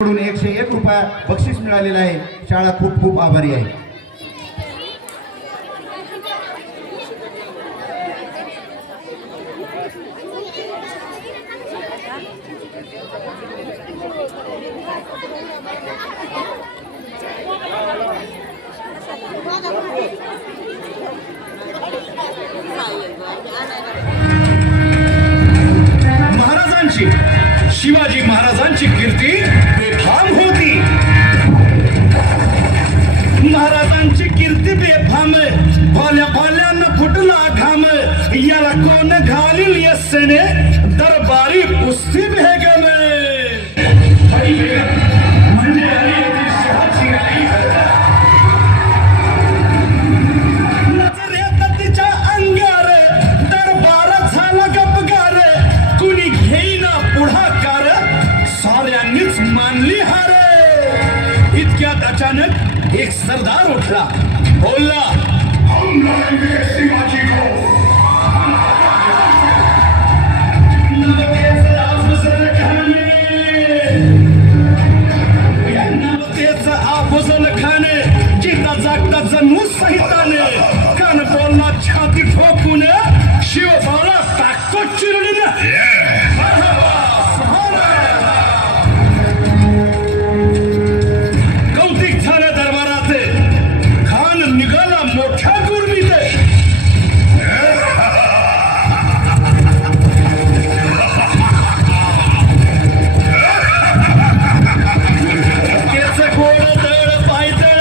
कडून 101 रुपये बक्षीस मिळालेलं आहे. शाळा खूप खूप आभारी आहे. महाराजांची शिवाजी महाराजांची कीर्ती बेफाम होती. महाराजांची कीर्ती बेफाम भोल्या भोल्यानं फुटला घाम. याला कोण घालील यस्सेने दरबारी कुस्ती भेगम. म्हणजे आली ती शहाची आई. नजरेत तिच्या अंगार दरबार झाला गपगार. कुणी घेईना पुढाकार साऱ्यांनीच मानली हार. इतक्यात अचानक एक सरदार उठला, बोलला, हम लड़ेंगे शिवाजी को. नवतेचं अफजल खाने, या नवतेचं अफजल खाने जिता जागता जन्मू सहिताने. कान बोलला छाती ठोकून, शिवबाला टाकतो चिरडीनं. कौतिक झालं दरबाराचे. खान निघाला मोठ्या गुरमीत. त्याचं गोड दळ पायदळ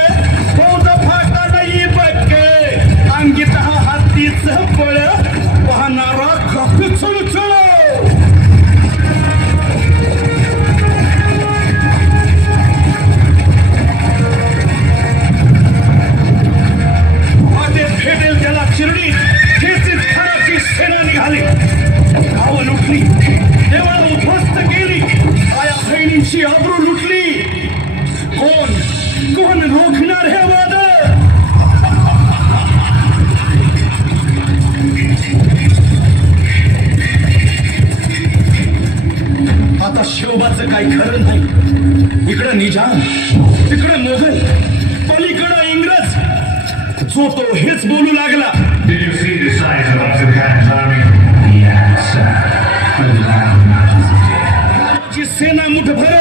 फौज फाटा नाही बक्के. अंगीत हा हातीचं पळ पाहणारा कपी चुळचुळ. भेटेल त्याला चिरडी खेचीत खानाची सेना निघाली. गावं लुटली, देवळं उद्ध्वस्त केली, आया बहिणींची आबरू लुटली. कोण रोखणार हे वादळ. आता शिवबाचं काही खरं नाही. इकडं निजाम, तिकडं मोगल, पलीकडं इंग्रज. जो तो हेच बोलू लागला. Did you see the size of Abdul Khan's army? Yes, sir. ची सेना मुठभर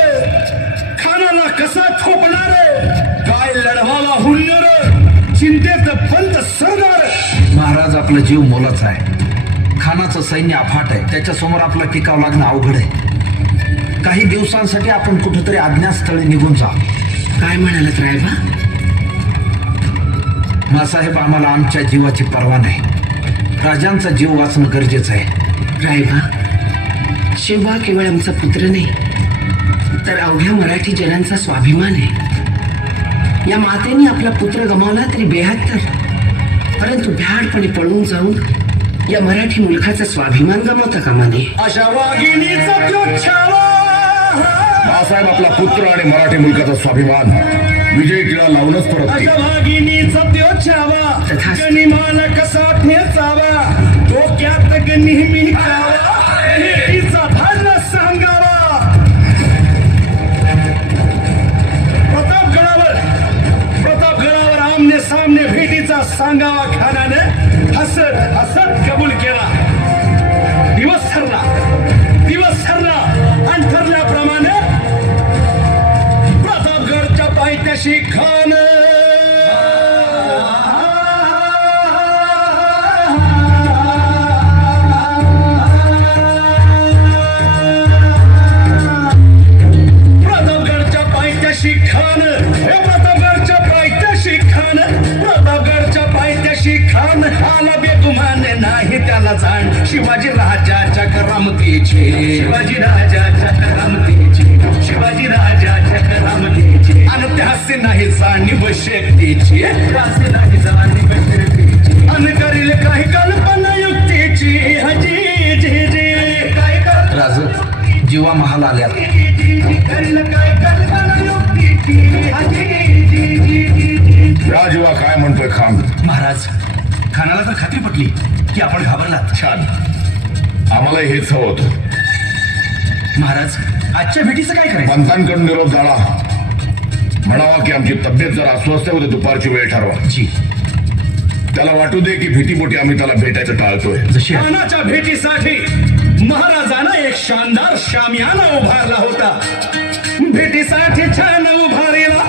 खानाला कसा ठोपणार. काय लढवावा हुन्नर, चिंतेत बंद सरदार. महाराज, आपला जीव मोलाचा आहे. खानाचं सैन्य अफाट आहे. त्याच्यासमोर आपला टिकाव लागणं अवघड आहे. काही दिवसांसाठी आपण कुठेतरी अज्ञातस्थळी निघून जा. काय म्हणालात रायबा? मासाहेब, आम्हाला आमच्या जीवाची पर्वा नाही. राजांचा जीव वाचणं गरजेचं आहे. रायबा, शिवबा केवळ आमचा पुत्र नाही, तर अवघ्या मराठी जनांचा स्वाभिमान आहे. या मातेने आपला पुत्र गमावला तरी बेहत्तर, परंतु भ्याडपणे पळून जाऊन या मराठी मुलखाचा स्वाभिमान गमावता कामा नये. अशा वाघिणीचा तो छावा. मासाहेब, आपला पुत्र आणि मराठी मुलकाचा स्वाभिमान विजय टिळा लावूनच परत अशा वाघिणीचा त्यो छावा. तथास्तु. गनिमाला कसा ठेचावा, डोक्यात नेहमी कावा. लेकीचा धान्य सांगावा. प्रतापगडावर आमने सामने भेटीचा सांगावा. खानाने हसत हसत कबूल केला. दिवस ठरला आणि ठरल्याप्रमाणे प्रतापगडच्या पायथ्याशी खान आला बेगुमान नाही त्याला जाण. शिवाजी राजाच्या करामतीचे, शिवाजी राजाच्या आणि त्यासे नाही जाणीव शक्तीची. आणि करील काही कल्पना युक्तीची. काय राज, जीवा महाल आल्यात. करील काय कल्पना युक्तीची. राजवा काय म्हणतोय खान? महाराज, खानाला तर खात्री पटली की आपण घाबरलात. छान, आम्हाला हेच हवं होतं. महाराज आजच्या भेटीचं काय करायचं? पंतांकडून निरोप झाला. म्हणावा की आमची तब्येत जरा अस्वस्थ होते, दुपारची वेळ ठरवा. जी त्याला वाटू दे की भीतीपोटी आम्ही त्याला भेटायचं टाळतोय. जशी आहे. खानाच्या भेटीसाठी महाराजांना एक शानदार शामियाना उभारला होता. भेटीसाठी छान उभारीला,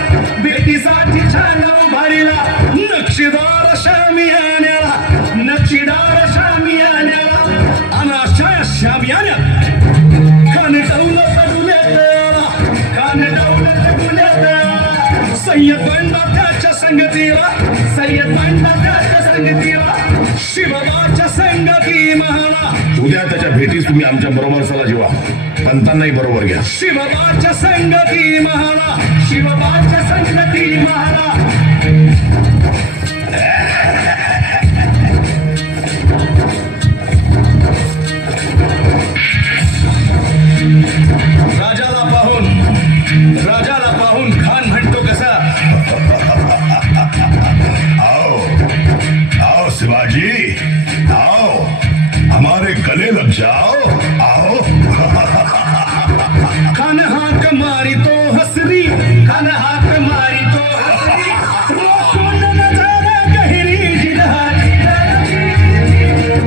भेटीसाठी छान उभारीला नक्षीदार शामियान्याला, नक्षीदार शामियान्याला. आणि अशा शामियान्यात कान डौलत डुलेत, कान डौलत डुलेत. सय्यद बंडा त्याच्या संगतीला, सय्यद बंडा त्याच्या संगतीला, शिवबाच्या संगती महाला. उद्या त्याच्या भेटीस तुम्ही आमच्या बरोबर चला जीवा. पंतांनाही बरोबर घ्या. शिवबाच्या संगती महाला, शिवबाच्या संगती महाला. राजाला पाहून खान म्हणतो कसा? आओ आओ शिवाजी, आओ हमारे गले लग जाओ. आओ. खान हाक मारी तो हसरी, खान हाक मारी तो हसरी. रोखून नजारा गहिरी जिरहारी,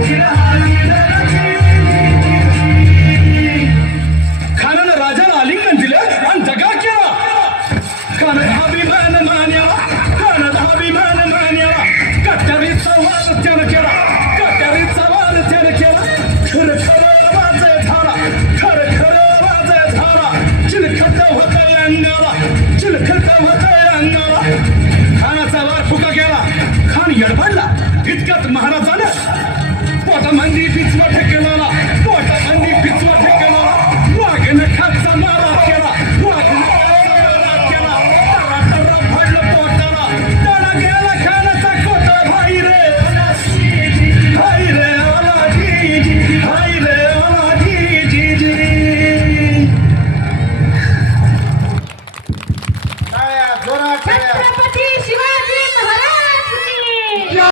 जिरहारी. खानानं राजाला आलिंगन दिलं आणि दगा केला. खानानं अभिमान मान्याला, खानानं अभिमान मान्याला. कट्यारीचा वार त्यानं केला, कट्यारीचा वार त्यानं केला. खरं खरं आवाज झाला, खरं खरं आवाज झाला. चिलखत होतंय अंगाला, चिलखत होतंय अंगाला. खानाचा वार फुका गेला. खान यडबडला. इतक्यात महाराजानं पोटामंदी पिचवा ठेकेला, पोटामंदी पिचवा ठेकेला. वाघनं खाचा मारा केला, वाघनं खाचा मारा केला. टरा फडलं पोटाला, त्याला गेला खानाचा कोटा. भाई रे भाई रे ओला जी, भाई रे ओला जी. टाळ्या, जोरात टाळ्या.